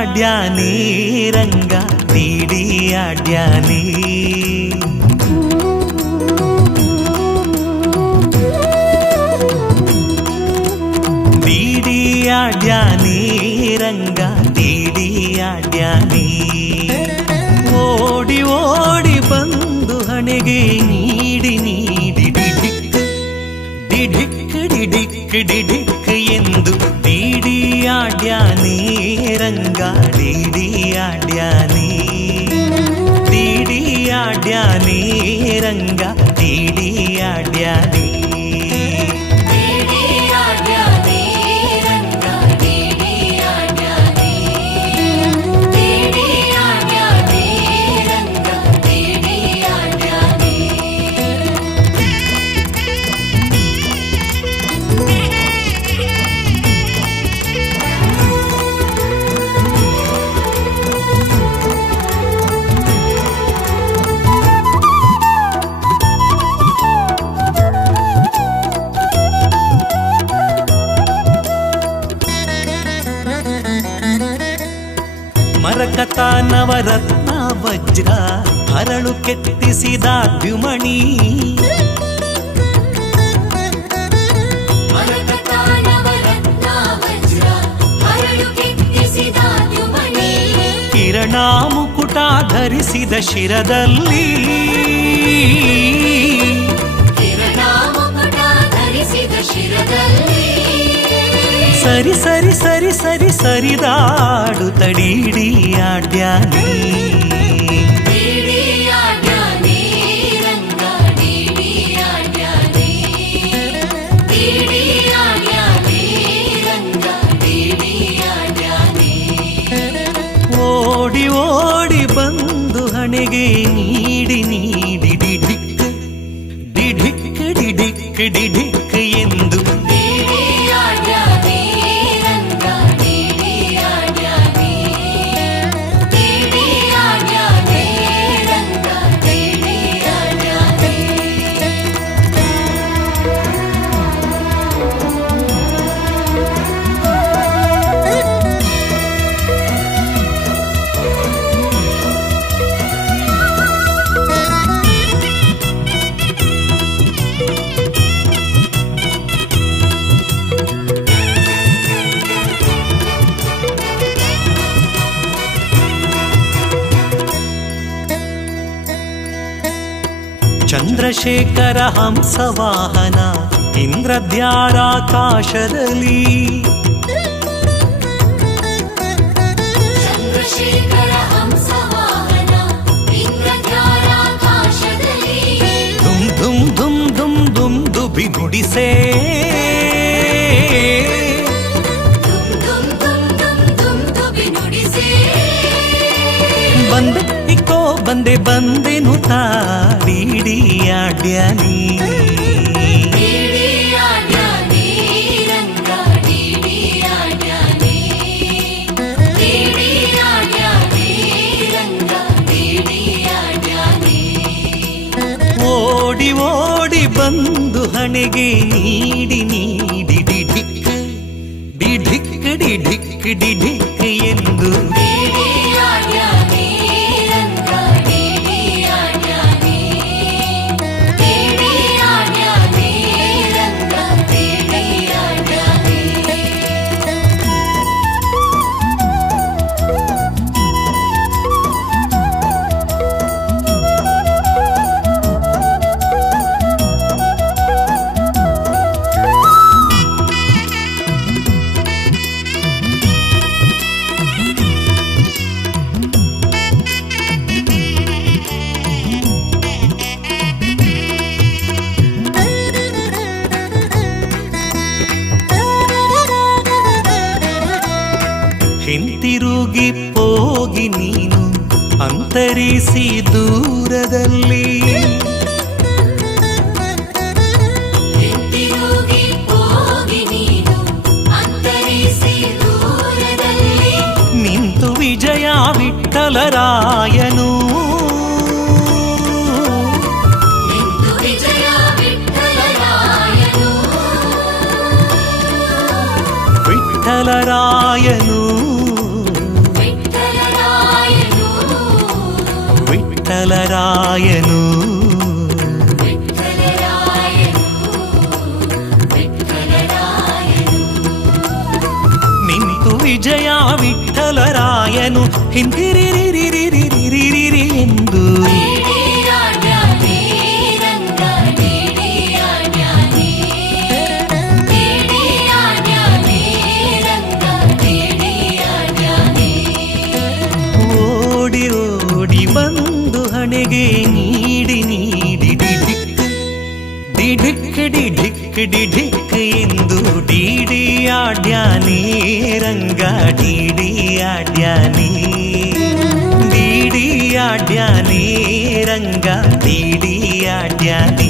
ಆಡ್ಯಾನಿ ರಂಗ DD ಆಡ್ಯಾನಿ DD ಆಡ್ಯಾನಿ ರಂಗ DD ಆಡ್ಯಾನಿ ಓಡಿ ಓಡಿ ಬಂದು ಹಣೆಗೆ ನೀಡಿ ನೀಡಿ ಡಿಡಿಕ್ ಡಿಡಿಕ್ ಡಿಡಿಕ್ ಡಿಡಿಕ್ ಎಂದು ಡಿಡಿ ಆಡ್ಯಾನಿ ರಂಗ ಡಿಡಿ ಆಡ್ಯಾನಿ ಡಿಡಿ ಆಡ್ಯಾನಿ ರಂಗ ಡಿಡಿ ಆಡ್ಯಾನಿ ಮರಕತ ನವರತ್ನ ವಜ್ರ ಹರಳು ಕೆತ್ತಿಸಿದ ದ್ಯುಮಣಿ ಕಿರಣ ಮುಕುಟ ಧರಿಸಿದ ಶಿರದಲ್ಲಿ ಸರಿ ಸರಿ ಸರಿ ಸರಿ ಸರಿದಾಡು ತಡೀಡಿ ಆಡ್ಯಾನಿ ಓಡಿ ಓಡಿ ಬಂದು ಹಣೆಗೆ ನೀಡಿ ನೀಡಿ ಡಿಡಿಕ್ ಡಿಡಿಕ್ ಡಿಡಿಕ್ ಡಿಡಿಕ್ ಎಂದು ಚಂದ್ರಶೇಖರ ಹಂಸವಾಹನ ಇಂದ್ರದ್ಯಾರಾಕಾಶದಲ್ಲಿ ಧುಮ್ ಧುಮ್ ಧುಮ್ ಧುಮ್ ಧುಮ್ ದುಬಿ ನುಡಿಸೇ ಬಂದೆ ಇಕ್ಕೋ ಬಂದೆ ಬಂದೆನು ತಾಡಿಡಿ ಆಡ್ಯಾನಿ ಓಡಿ ಓಡಿ ಬಂದು ಹಣೆಗೆ ನೀಡಿ ನೀಡಿ ಡಿಡಿಕ್ ಡಿಡಿಕ್ ಡಿಡಿಕ್ ಡಿಡಿಕ್ ಎಂದು ಹಿಂತಿರುಗಿ ಹೋಗಿ ನೀನು ಅಂತರಿಸಿ ದೂರದಲ್ಲಿ ನಿಂತು ವಿಜಯ ವಿಠಲರಾಯನು ವಿಠಲರಾಯನು ವಿಠಲರಾಯನು ನಿಂತು ವಿಜಯ ವಿಠಲರಾಯನು ಹಿಂದಿರಿರಿರಿರಿರಿರಿರಿ ಎಂದು ಓಡಿ ಓಡಿ ಬಂದು ಹಣೆಗೆ ನೀಡಿ ನೀಡಿ ಡಿಡಿಕ್ ಡಿಡಿಕ್ ಡಿಡಿಕ್ ಡಿಡಿಕ್ ಎಂದು ಡಿಡಿಯಾಡ್ಯಾನೇ ರಂಗ ಡಿಡಿಯಾಡ್ಯಾನೇ ಡಿಡಿಯಾಡ್ಯಾನೇ ರಂಗ ಡಿಡಿಯಾಡ್ಯಾನೇ